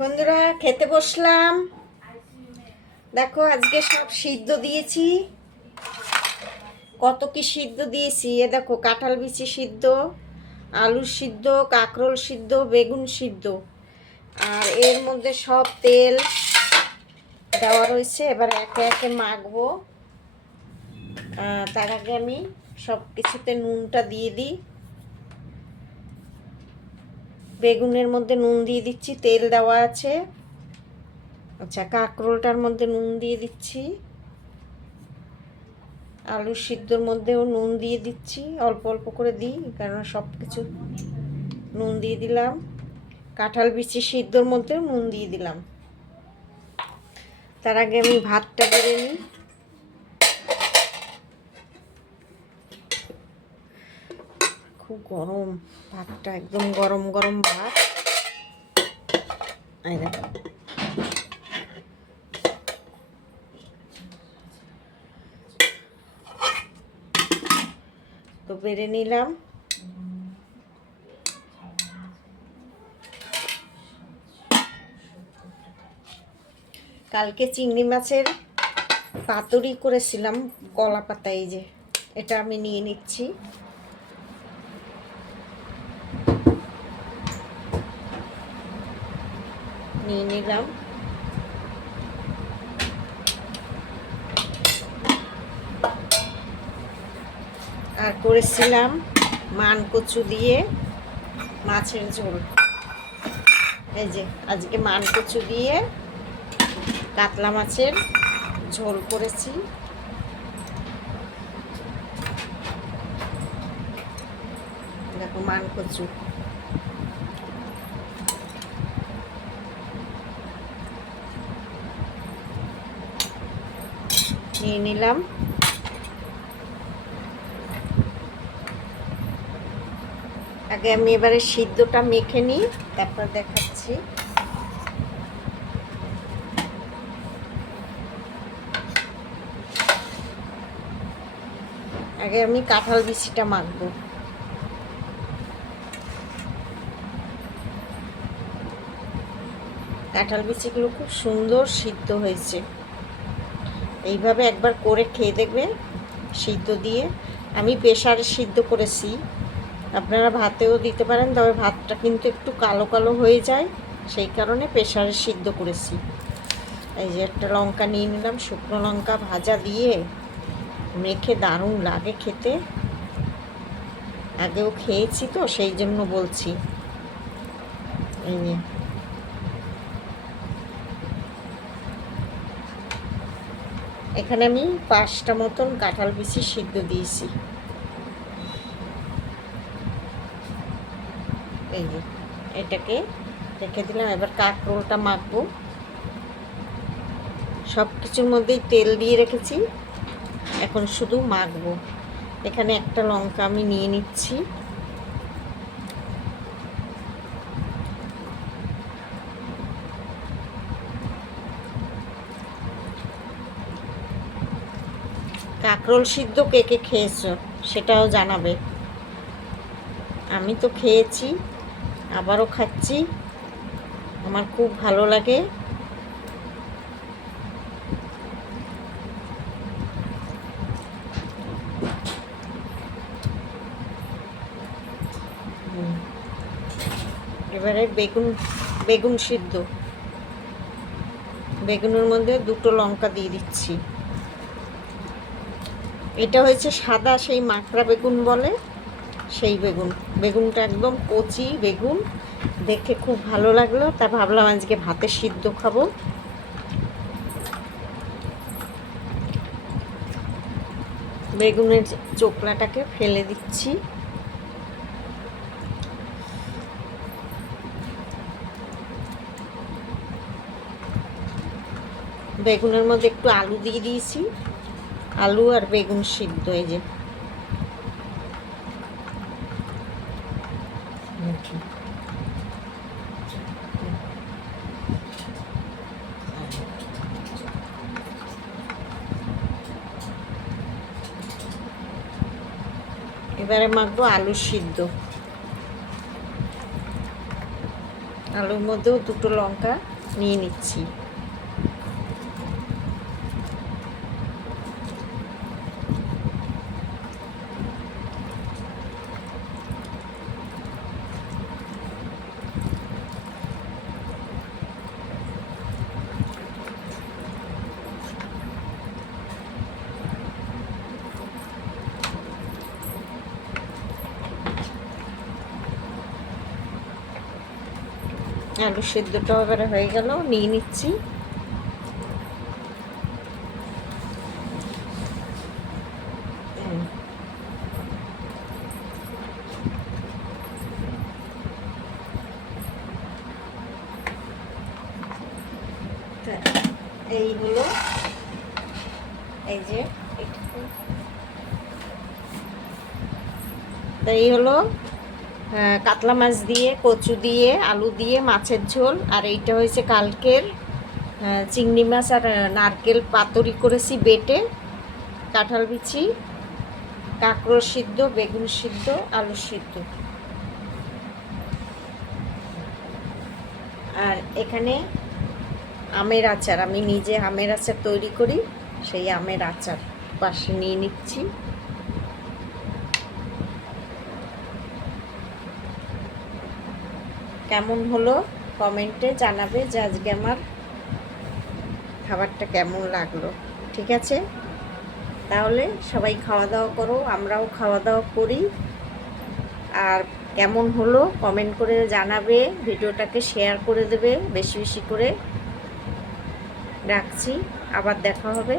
বন্ধুরা খেতে বসলাম। দেখো আজকে সব সিদ্ধ দিয়েছি। কত কি সিদ্ধ দিয়েছি, এ দেখো কাঁঠাল বিচি সিদ্ধ, আলু সিদ্ধ, কাঁকরোল সিদ্ধ, বেগুন সিদ্ধ, আর এর মধ্যে সব তেল দেওয়া রয়েছে। এবার একে একে মাখবো। তার আগে আমি সব কিছুতে নুনটা দিয়ে দিই। বেগুনের মধ্যে নুন দিয়ে দিচ্ছি, তেল দেওয়া আছে। আচ্ছা, কাঁকরোলটার মধ্যে নুন দিয়ে দিচ্ছি, আলু সিদ্ধর মধ্যেও নুন দিয়ে দিচ্ছি, অল্প অল্প করে দিই কারণ সব কিছু নুন দিয়ে দিলাম। কাঁঠাল বিচি সিদ্ধর মধ্যেও নুন দিয়ে দিলাম। তার আগে আমি ভাতটা বেড়ে নিই। খুব গরম ভাতটা, একদম গরম গরম ভাত। এই দেখো, তো বেড়ে নিলাম। কালকে চিংড়ি মাছের পাতুরি করেছিলাম কলা পাতা, এই যে এটা আমি নিয়ে নিচ্ছি। নিয়ে নিলাম। আর করেছিলাম মান কচু দিয়ে মাছের ঝোল। এই যে আজকে মান কচু দিয়ে কাতলা মাছের ঝোল করেছি। দেখো মান কচু। নিয়ে নিলাম। আগে আমি এবারে সিদ্ধটা মেখে নিই, তারপর দেখাচ্ছি। আগে আমি কাঁঠাল বিচিটা মাখবো। কাঁঠাল বিচিগুলো খুব সুন্দর সিদ্ধ হয়েছে। এইভাবে একবার করে খেয়ে দেখবে সিদ্ধ দিয়ে। আমি প্রেসারে সিদ্ধ করেছি, আপনারা ভাতেও দিতে পারেন, তবে ভাতটা কিন্তু একটু কালো কালো হয়ে যায়, সেই কারণে প্রেসারে সিদ্ধ করেছি। এই যে একটা লঙ্কা নিয়ে নিলাম, শুকনো লঙ্কা ভাজা দিয়ে মেখে দারুণ লাগে খেতে। আগেও খেয়েছি তো সেই জন্য বলছি। এই যে এখানে আমি 5টা মতন কাঁঠাল বিচি সিদ্ধ দিয়েছি। এই যে এটাকে রেখে দিলাম। এবার কাঁকরোলটা মাখবো। সব কিছুর মধ্যেই তেল দিয়ে রেখেছি, এখন শুধু মাখবো। এখানে একটা লঙ্কা আমি নিয়ে নিচ্ছি। কাঁকরোল সিদ্ধ কে কে খেয়েছো সেটাও জানাবে। আমি তো খেয়েছি, আবারও খাচ্ছি, আমার খুব ভালো লাগে। এবারে বেগুন সিদ্ধ, বেগুনের মধ্যে 2টো লঙ্কা দিয়ে দিচ্ছি। এটা হয়েছে সাদা সেই মাকড়া বেগুন বলে, সেই বেগুনটা একদম কচি বেগুন, দেখে খুব ভালো লাগলো, তা ভাবলাম আজকে ভাতে সিদ্ধ খাবো। বেগুনের চোকলাটাকে ফেলে দিচ্ছি। বেগুনের মধ্যে একটু আলু দিয়ে দিয়েছি, আলু আর বেগুন সিদ্ধ। এই যে এবারে মাখবো আলু সিদ্ধ। আলুর মধ্যেও দুটো লঙ্কা নিয়ে নিচ্ছি। আলু সেদ্ধটাও এবারে হয়ে গেল, নিয়ে নিচ্ছি। এই হলো, এই যে এই হলো কাতলা মাছ দিয়ে, কচু দিয়ে, আলু দিয়ে মাছের ঝোল। আর এইটা হয়েছে কালকের চিংড়ি মাছ আর নারকেল পাতুরি করেছি বেটে, কাঁঠাল বিচি, কাঁকড়ো সিদ্ধ, বেগুন সিদ্ধ, আলু সিদ্ধ। আর এখানে আমের আচার, আমি নিজে আমের আচার তৈরি করি, সেই আমের আচার পাশে নিয়ে নিচ্ছি। কেমন হলো কমেন্টে জানাবে যে আজকে আমার খাবারটা কেমন লাগলো। ঠিক আছে, তাহলে সবাই খাওয়া দাওয়া করো, আমরাও খাওয়া দাওয়া করি। আর কেমন হলো কমেন্ট করে জানাবে, ভিডিওটাকে শেয়ার করে দেবে বেশি বেশি করে। রাখছি, আবার দেখা হবে।